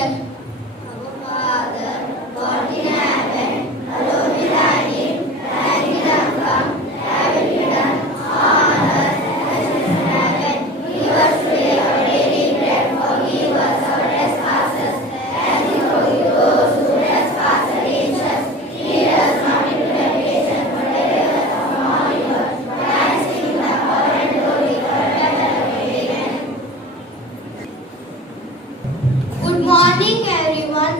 prayer. Our Father, God in heaven, hallowed be thy name. Thy kingdom come, thy will be done on earth as it is in heaven. Give us today our daily bread. Forgive us our trespasses, as we forgive those who trespass against us. Lead us not into temptation, but deliver us from all evil. For thine is the kingdom, power, and glory forever and ever. Amen. Good morning, everyone.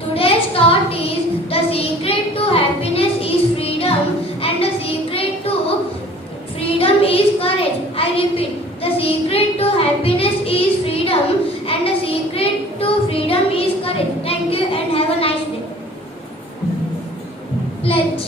Today's thought is the secret to happiness is freedom, and the secret to freedom is courage. I repeat, the secret to happiness is freedom, and the secret to freedom is courage. Thank you and have a nice day. Pledge.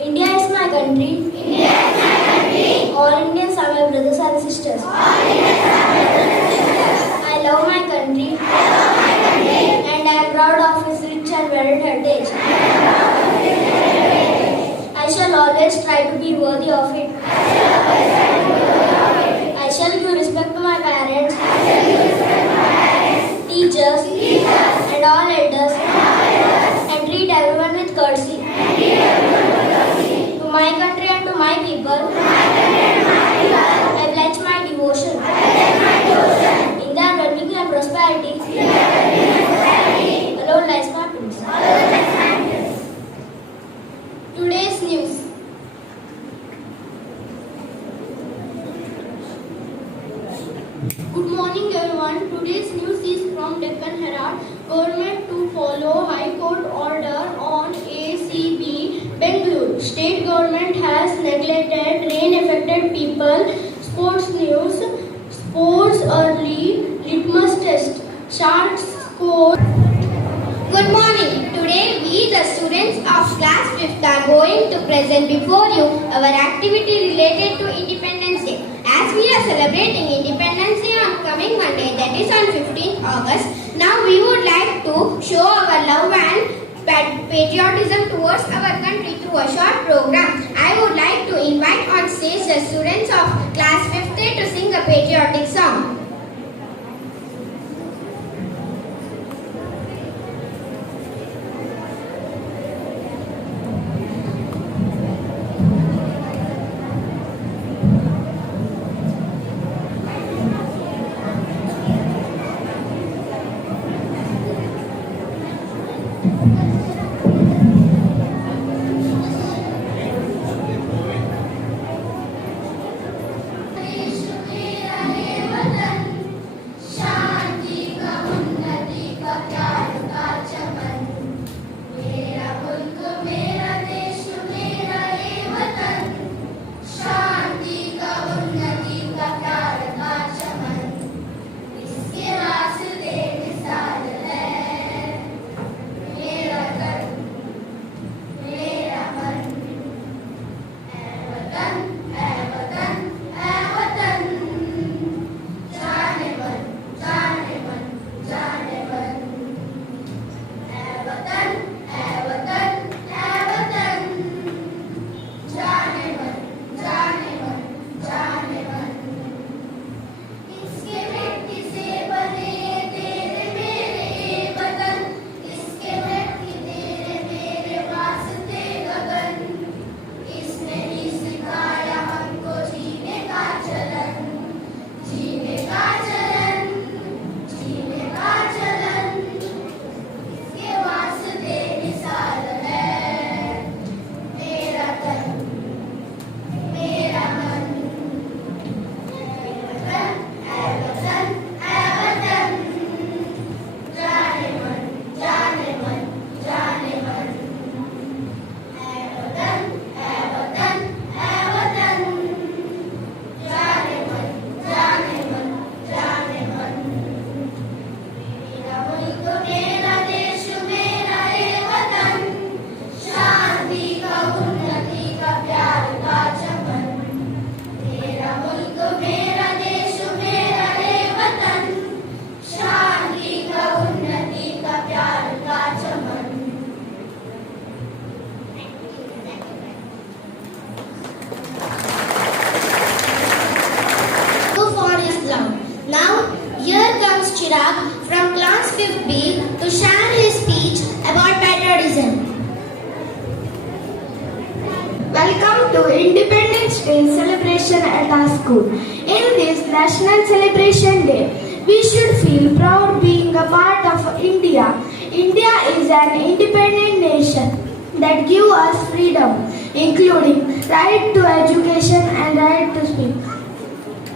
India is my country. India is my country. All Indians are my brothers and sisters. All Indians are my brothers and sisters. I love my country. I love my country. And I am proud of its rich and varied heritage. I am proud of its rich and varied heritage. I shall always try to be worthy of it. I shall always try to be worthy of it. I shall give respect to my parents. I shall give respect to my parents. Teachers. Teachers. And all elders. And all elders. And treat everyone with courtesy. And treat everyone with courtesy. To my country and to my people. To my country and to my people. I pledge my devotion. I pledge my devotion. In their well-being and prosperity. In their well-being and prosperity. Alone lies my peace. Alone lies my peace. Today's news. Good morning, everyone. Today's news is from Deccan Herald. Government to follow High Court order on ACB Bengaluru. State government has neglected rain-affected people. Sports news. Sports early litmus test. Sharks score. Good morning. Today we, the students of class 5th, are going to present before you our activity related to Independence Day. As we are celebrating Independence Day on coming Monday, that is on 15th August, now we would like to show our love and patriotism towards our country through a short program. I would like to invite on stage the students of class 5th to sing a patriotic song. Wish to be Independence Day celebration at our school. In this National Celebration Day, we should feel proud being a part of India. India is an independent nation that gives us freedom, including right to education and right to speak.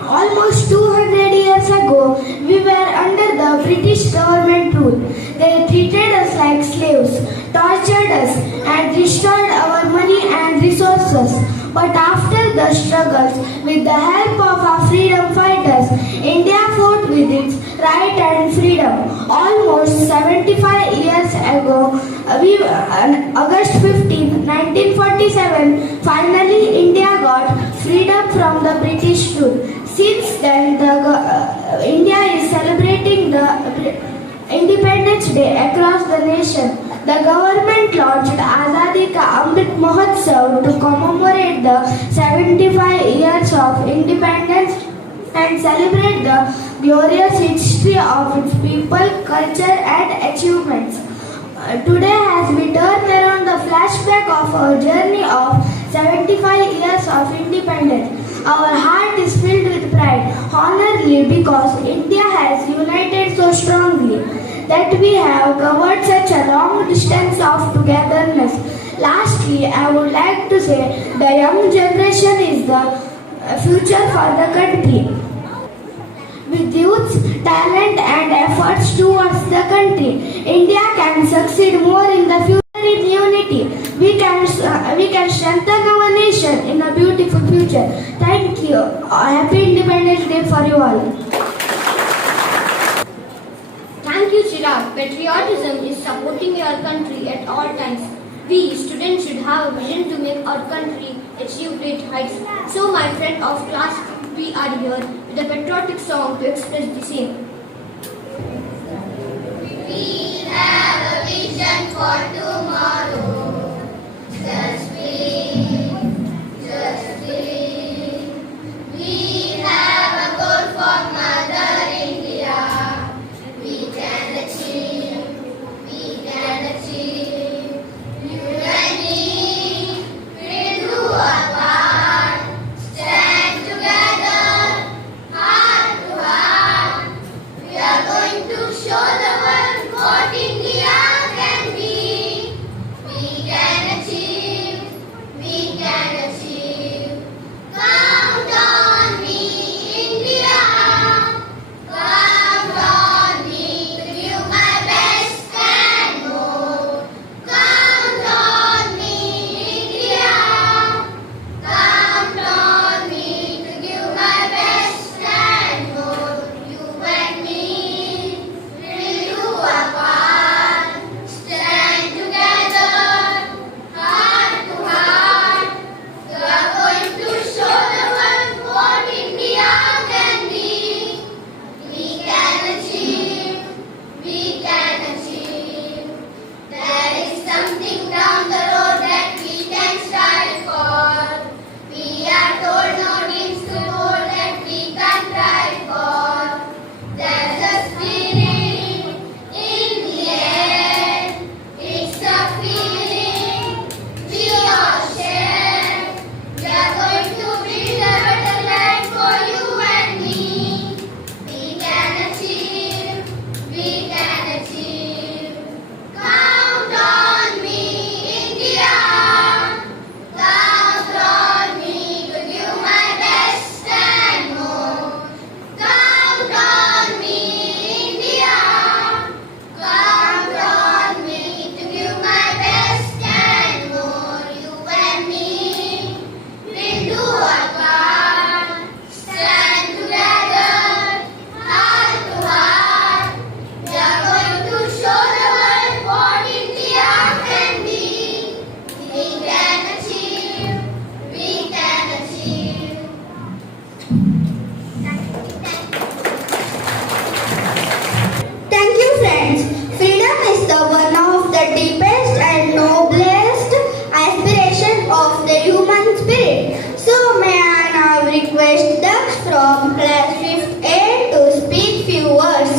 Almost 200 years ago, we were under the British government rule. They treated us like slaves, tortured us, and destroyed our money and resources. But after the struggles, with the help of our freedom fighters, India fought with its right and freedom. Almost 75 years ago, August 15, 1947, finally India got freedom from the British rule. Since then, India is celebrating the Independence Day across the nation. The government launched Azadi Ka Amrit Mahotsav to commemorate the 75 years of independence and celebrate the glorious history of its people, culture and achievements. Today, as we turn around the flashback of our journey of 75 years of independence, our heart is filled with pride, honorably because India has united so strongly that we have covered such a long distance of togetherness. Lastly, I would like to say the young generation is the future for the country. With youth, talent and efforts towards the country, India can succeed more in the future in unity. We can strengthen our nation in a beautiful future. Thank you. Happy Independence Day for you all. Thank you, Chirag. Patriotism is supporting your country at all times. We students should have a vision to make our country achieve great heights. So, my friend of class, we are here with a patriotic song to express the same. We have a vision for tomorrow. Just believe. We have a goal for Mother India. We can achieve. You and me will do our part. Stand together, heart to heart. We are going to show the world what India can be. We can achieve. Count on me, India. Count on me to give my best and more. Count on me, India. Count on me to give my best and more. You and me will do our part. Stand together, heart to heart. We are going to show the world what India can be. We can achieve. There is something down the road that we can strive for. We are told no dreams to hold that we can try for. There's a spirit in the air. It's a feeling we all share. We are going to build a better life for you and me. We can achieve. Count on me, India. Count on me to give my best and more. Count on me, India. Count on me to give my best and more. You and me will do our part. Stand together, heart to heart. We are going to show the world what India can be. We can achieve. Thank you, friends. Freedom is the one of the deepest and noblest aspirations of the human spirit. So may I now request Daksh from class 5th A to speak few words.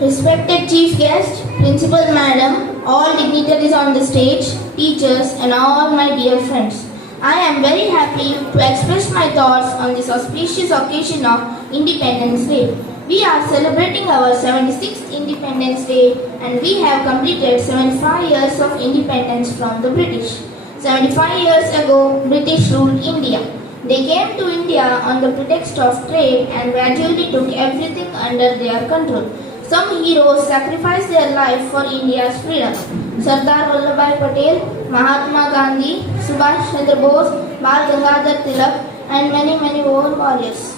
Respected Chief Guest, Principal Madam, all dignitaries on the stage, teachers and all my dear friends. I am very happy to express my thoughts on this auspicious occasion of Independence Day. We are celebrating our 76th Independence Day and we have completed 75 years of independence from the British. 75 years ago, British ruled India. They came to India on the pretext of trade and gradually took everything under their control. Some heroes sacrificed their life for India's freedom. Sardar Vallabhbhai Patel, Mahatma Gandhi, Subhash Chandra Bose, Bal Gangadhar Tilak, and many more warriors.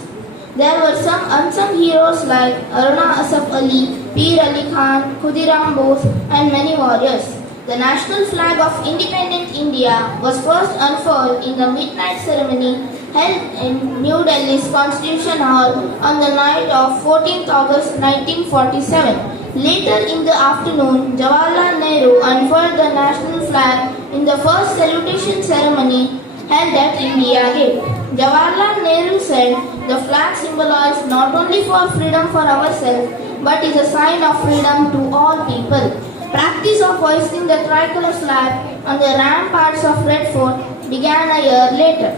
There were some unsung heroes like Aruna Asaf Ali, Peer Ali Khan, Khudiram Bose, and many warriors. The national flag of independent India was first unfurled in the midnight ceremony held in New Delhi's Constitution Hall on the night of 14th August 1947. Later in the afternoon, Jawaharlal Nehru unfurled the national flag in the first salutation ceremony held at India Gate. Jawaharlal Nehru said, "The flag symbolizes not only for freedom for ourselves, but is a sign of freedom to all people." Practice of hoisting the tricolor flag on the ramparts of Red Fort began a year later.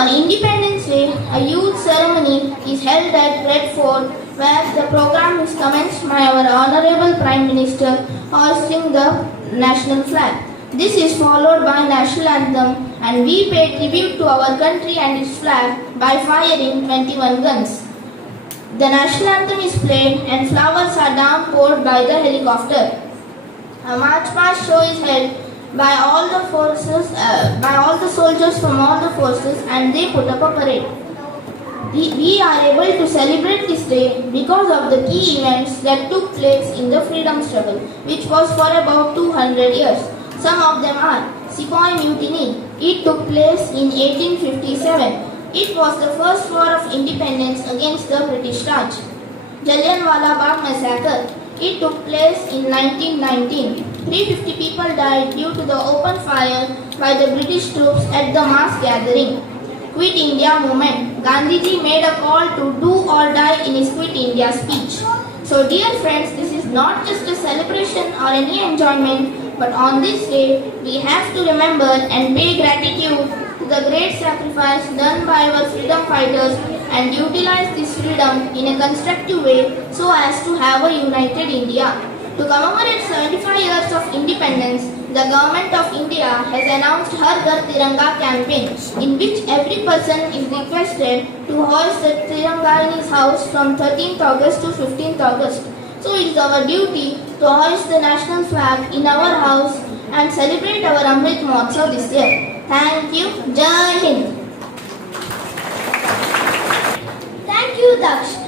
On Independence Day, a youth ceremony is held at Red Fort where the program is commenced by our Honorable Prime Minister hoisting the national flag. This is followed by national anthem and we pay tribute to our country and its flag by firing 21 guns. The national anthem is played and flowers are downpoured by the helicopter. A march past show is held by all the soldiers from all the forces and they put up a parade. We are able to celebrate this day because of the key events that took place in the freedom struggle, which was for about 200 years. Some of them are Sepoy Mutiny. It took place in 1857. It was the first war of independence against the British Raj. Jallianwala Bagh Massacre. It took place in 1919. 350 people died due to the open fire by the British troops at the mass gathering. Quit India movement. Gandhiji made a call to do or die in his Quit India speech. So dear friends, this is not just a celebration or any enjoyment, but on this day we have to remember and pay gratitude to the great sacrifice done by our freedom fighters and utilize this freedom in a constructive way so as to have a united India. To commemorate 75 years of independence, the Government of India has announced Har Ghar Tiranga campaign, in which every person is requested to hoist the Tiranga in his house from 13th August to 15th August. So it is our duty to hoist the national flag in our house and celebrate our Amrit Mahotsav this year. Thank you. Jai Hind. Thank you, Daksh.